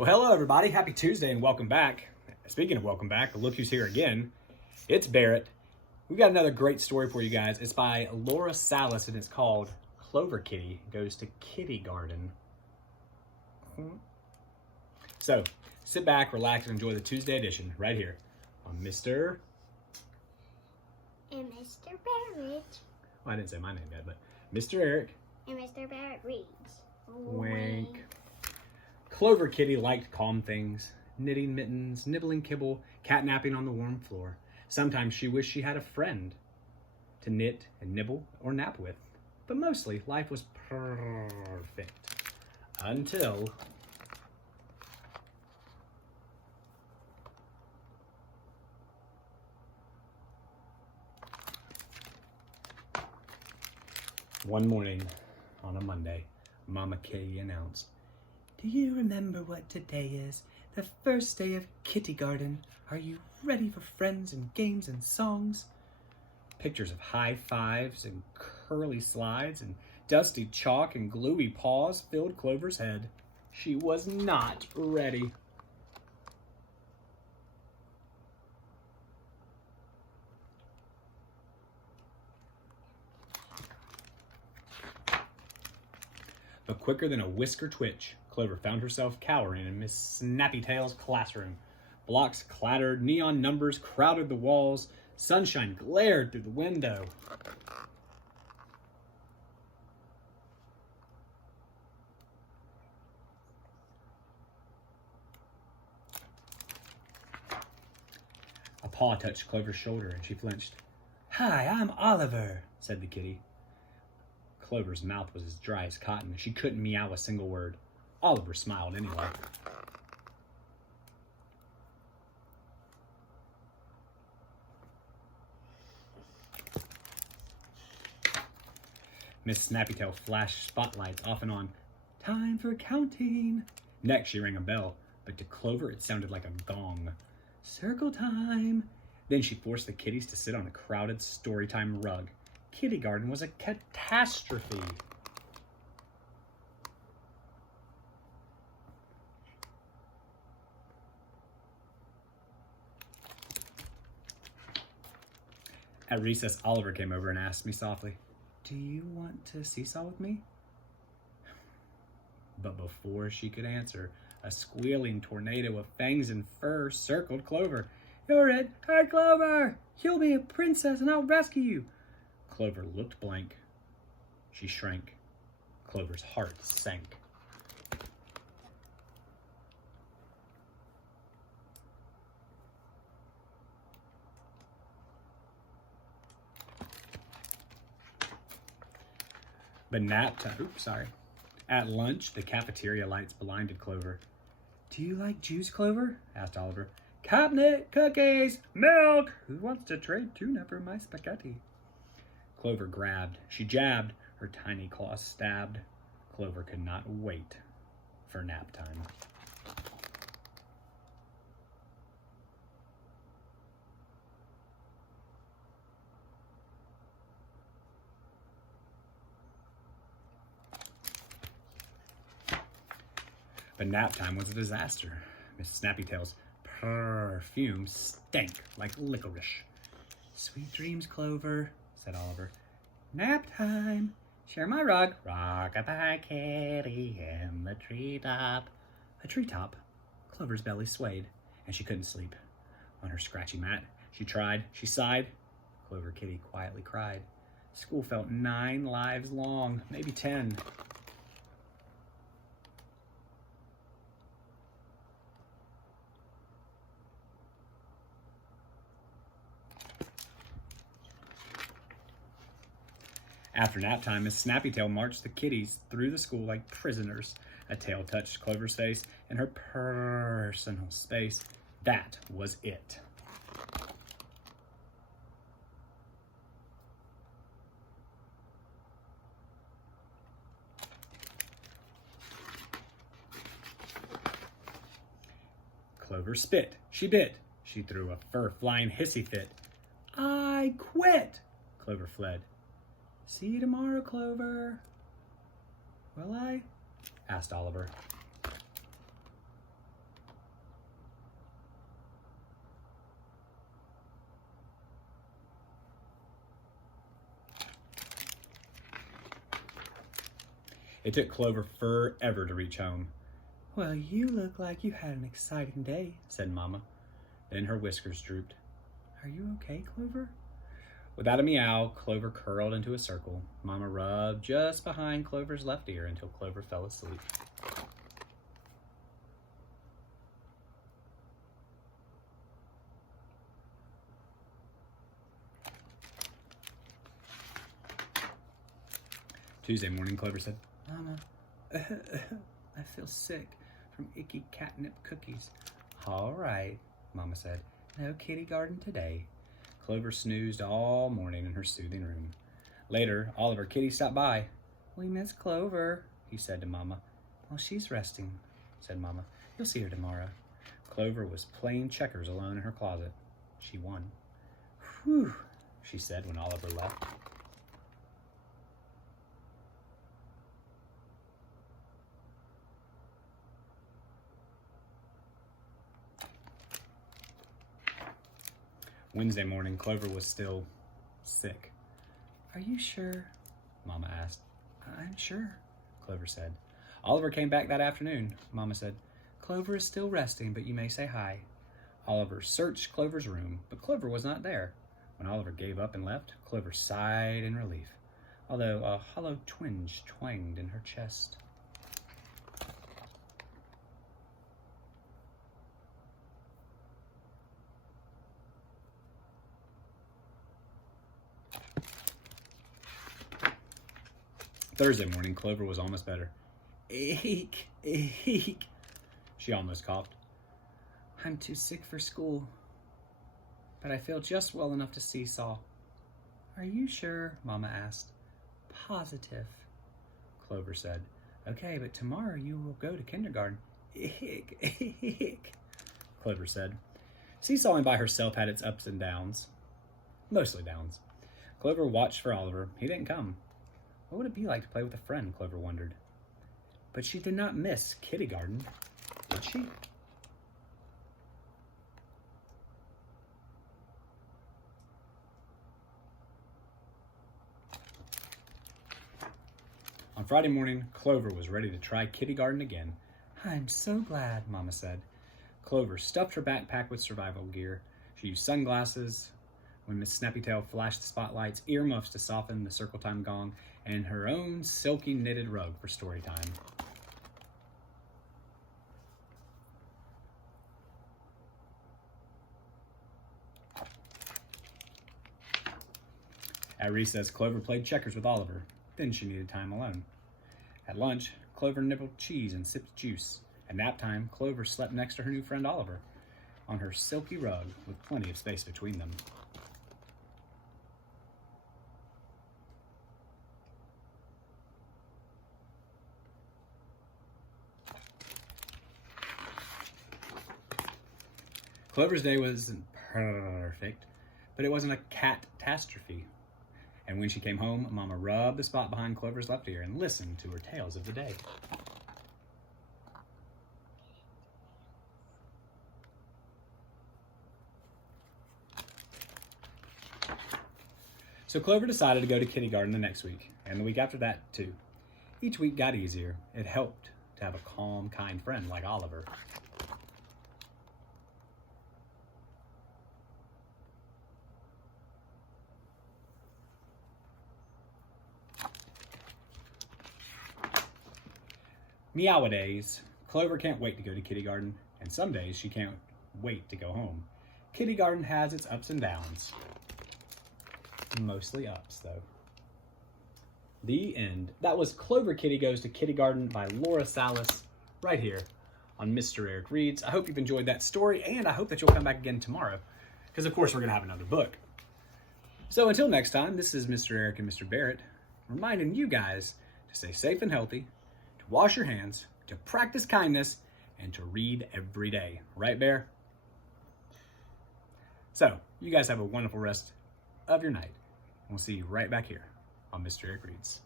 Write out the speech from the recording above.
Well, hello everybody. Happy Tuesday and welcome back. Speaking of welcome back, look who's here again. It's Barrett. We got another great story for you guys. It's by Laura Salas and it's called Clover Kitty Goes to Kittygarten. So, sit back, relax, and enjoy the Tuesday edition right here on Mr. And Mr. Barrett. Well, I didn't say my name yet, but Mr. Eric. And Mr. Barrett reads. Wink. Clover Kitty liked calm things, knitting mittens, nibbling kibble, catnapping on the warm floor. Sometimes she wished she had a friend to knit and nibble or nap with. But mostly, life was perfect. Until... one morning on a Monday, Mama Kitty announced, "Do you remember what today is? The first day of Kittygarten. Are you ready for friends and games and songs?" Pictures of high fives and curly slides and dusty chalk and gluey paws filled Clover's head. She was not ready. But quicker than a whisker twitch, Clover found herself cowering in Miss Snappytail's classroom. Blocks clattered, neon numbers crowded the walls, sunshine glared through the window. A paw touched Clover's shoulder and she flinched. "Hi, I'm Oliver," said the kitty. Clover's mouth was as dry as cotton. She couldn't meow a single word. Oliver smiled anyway. Miss Snappytail flashed spotlights off and on. "Time for counting." Next she rang a bell, but to Clover it sounded like a gong. "Circle time." Then she forced the kitties to sit on a crowded storytime rug. Kittygarten was a catastrophe. At recess, Oliver came over and asked me softly, "Do you want to seesaw with me?" But before she could answer, a squealing tornado of fangs and fur circled Clover. "You're it! Hi, Clover! You'll be a princess and I'll rescue you!" Clover looked blank. She shrank. Clover's heart sank. But At lunch, the cafeteria lights blinded Clover. "Do you like juice, Clover?" asked Oliver. "Cabinet, cookies, milk! Who wants to trade tuna for my spaghetti?" Clover grabbed. She jabbed. Her tiny claws stabbed. Clover could not wait for nap time. But nap time was a disaster. Miss Snappytail's perfume stank like licorice. "Sweet dreams, Clover," said Oliver. "Nap time. Share my rug. Rock-a-bye kitty in the treetop." A treetop? Clover's belly swayed, and she couldn't sleep. On her scratchy mat, she tried, she sighed. Clover Kitty quietly cried. School felt 9 lives long, maybe 10. After nap time, Miss Snappytail marched the kitties through the school like prisoners. A tail touched Clover's face in her personal space. That was it. Clover spit. She bit. She threw a fur-flying hissy fit. "I quit!" Clover fled. "See you tomorrow, Clover." "Will I?" asked Oliver. It took Clover forever to reach home. "Well, you look like you had an exciting day," said Mama. Then her whiskers drooped. "Are you okay, Clover?" Without a meow, Clover curled into a circle. Mama rubbed just behind Clover's left ear until Clover fell asleep. Tuesday morning, Clover said, "Mama, I feel sick from icky catnip cookies." "All right," Mama said. "No Kittygarten today." Clover snoozed all morning in her soothing room. Later, Oliver Kitty stopped by. "We miss Clover," he said to Mama. "Well, she's resting," said Mama. "You'll see her tomorrow." Clover was playing checkers alone in her closet. She won. "Whew," she said when Oliver left. Wednesday morning, Clover was still sick. "Are you sure?" Mama asked. "I'm sure," Clover said. Oliver came back that afternoon. Mama said, "Clover is still resting, but you may say hi." Oliver searched Clover's room, but Clover was not there. When Oliver gave up and left, Clover sighed in relief, although a hollow twinge twanged in her chest. Thursday morning, Clover was almost better. "Eek, eek," she almost coughed. "I'm too sick for school, but I feel just well enough to seesaw." "Are you sure?" Mama asked. "Positive," Clover said. "Okay, but tomorrow you will go to kindergarten." "Eek, eek," Clover said. Seesawing by herself had its ups and downs. Mostly downs. Clover watched for Oliver. He didn't come. What would it be like to play with a friend, Clover wondered. But she did not miss Kittygarten, did she? On Friday morning, Clover was ready to try Kittygarten again. "I'm so glad," Mama said. Clover stuffed her backpack with survival gear. She used sunglasses when Miss Snappytail flashed the spotlights, earmuffs to soften the circle time gong, and her own silky knitted rug for story time. At recess, Clover played checkers with Oliver. Then she needed time alone. At lunch, Clover nibbled cheese and sipped juice. At nap time, Clover slept next to her new friend Oliver on her silky rug with plenty of space between them. Clover's day wasn't perfect, but it wasn't a catastrophe. And when she came home, Mama rubbed the spot behind Clover's left ear and listened to her tales of the day. So Clover decided to go to Kittygarten the next week, and the week after that, too. Each week got easier. It helped to have a calm, kind friend like Oliver. Meow-a-days. Clover can't wait to go to Kittygarten, and some days she can't wait to go home. Kittygarten has its ups and downs. Mostly ups, though. The end. That was Clover Kitty Goes to Kittygarten by Laura Salas, right here on Mr. Eric Reads. I hope you've enjoyed that story, and I hope that you'll come back again tomorrow, because of course we're going to have another book. So until next time, this is Mr. Eric and Mr. Barrett, reminding you guys to stay safe and healthy, to wash your hands, to practice kindness, and to read every day. Right, Bear? So, you guys have a wonderful rest of your night. We'll see you right back here on Mr. Eric Reads.